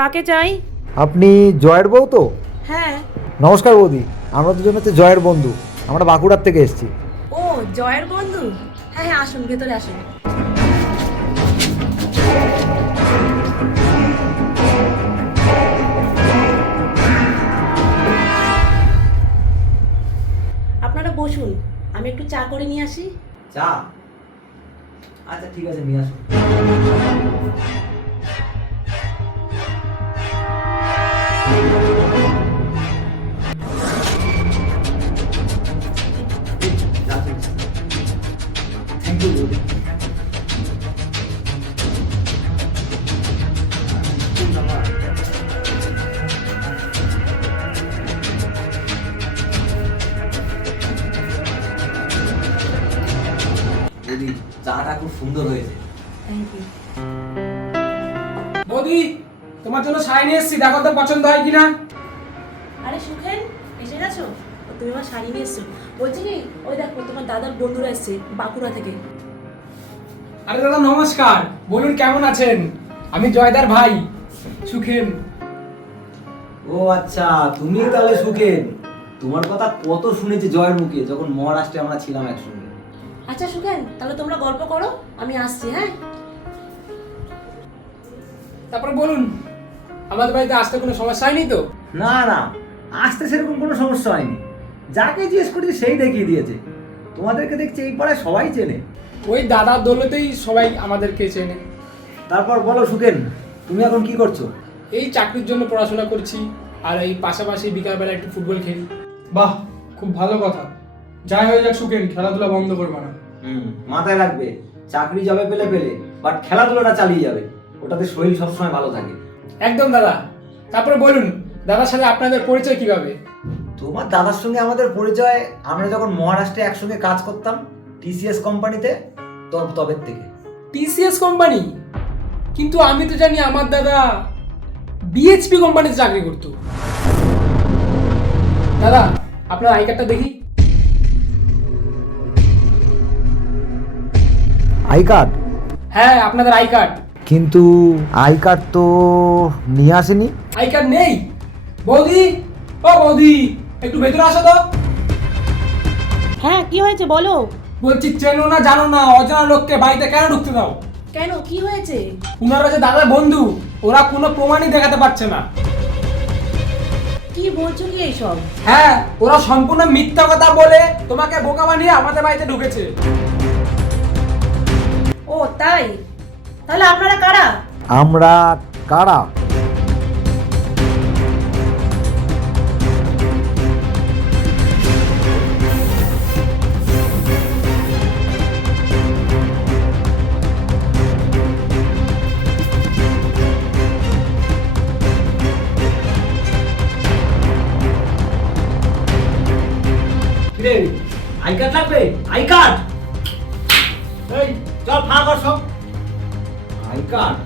কাকে চাই? আপনি জয়ের বউ তো? হ্যাঁ। নমস্কার বৌদি, আমরা দুজন হচ্ছে জয়ের বন্ধু। আমরা বাঁকুড়ার থেকে এসেছি। ও, জয়ের বন্ধু। হ্যাঁ হ্যাঁ, আসুন, ভেতরে আসুন। আপনারা বসুন, আমি একটু চা করে নিয়ে আসি। চা? আচ্ছা ঠিক আছে, নিয়ে আসুন। থ্যাংক ইউ বৌদি। বৌদি, চাটা খুব সুন্দর হয়েছে। Thank you. বৌদি, তোমার জন্য শাড়ি নিয়ে এসেছি, দেখো তো পছন্দ হয় কিনা। আরে সুখেন, এসে গেছো? তুমি আমার শাড়ি নিয়ে এসছো। বলছি কি, ওই দেখো তোমার দাদার বন্ধুরা এসছে বাঁকুড়া থেকে। আরে দাদা নমস্কার, বলুন কেমন আছেন? আমি জয়দার ভাই সুখেন। ও আচ্ছা, তুমি তাহলে সুখেন। তোমার কথা কত শুনেছি জয়ের মুখে, যখন মহারাষ্ট্রে আমরা ছিলাম একসঙ্গে। আচ্ছা সুখেন, তাহলে তোমরা গল্প করো, আমি আসছি। হ্যাঁ। তারপর বলুন, আমাদের বাড়িতে আসতে কোনো সমস্যা হয়নি তো? না না, আসতে সেরকম কোনো সমস্যা হয়নি। যাকে জিজ্ঞেস করেছি সেই দেখিয়ে দিয়েছে। তোমাদেরকে দেখছি এই পাড়ায় সবাই চেনে। ওই দাদার দৌলতেই সবাই আমাদেরকে চেনে। তারপর বলো সুখেন, তুমি এখন কি করছো? এই চাকরির জন্য পড়াশোনা করছি, আর এই পাশাপাশি বিকালবেলা একটু ফুটবল খেলি। বাহ, খুব ভালো কথা। যাই হয়ে যাক সুখেন, খেলাধুলা বন্ধ করবে না। মাথায় রাখবে, চাকরি যাবে পেলে পেলে, বাট খেলাধুলাটা চালিয়ে যাবে। ওটাতে শরীর সবসময় ভালো থাকে। একদম দাদা। তারপরে বলুন, দাদার সাথে আপনাদের পরিচয় কিভাবে? তোমার দাদার সঙ্গে আমাদের পরিচয় আমরা যখন মহারাষ্ট্রে একসঙ্গে কাজ করতাম টিসিএস কোম্পানিতে, তবের থেকে। TCS company? কিন্তু আমি তো জানি আমার দাদা বিএইচপি কোম্পানিতে চাকরি করতো। দাদা, আপনার আই কার্ডটা দেখি। I card? হ্যাঁ, আপনাদের আই কার্ড। কিন্তু আই কার্ড তো নিয়ে আসেনি। আই কার্ড নেই? বৌদি, ও বৌদি, একটু ভেতরে আসো তো। হ্যাঁ, কি হয়েছে বলো। বলছি, চেনো না জানো না অজানা লোককে বাড়িতে কেন ঢুকতে দাও? কেন, কি হয়েছে? উনারা যে দাদার বন্ধু, ওরা কোনো প্রমাণই দেখাতে পারছে না। কি বলছো কি এইসব? হ্যাঁ, ওরা সম্পূর্ণ মিথ্যা কথা বলে তোমাকে বোকা বানিয়ে আমাদের বাড়িতে ঢুকেছে। ও তাই? তাহলে আপনারা কারা? আমরা কারা? আই কার্ড লাগবে? I card? এই চল, ফাঁকা কর সব। I card?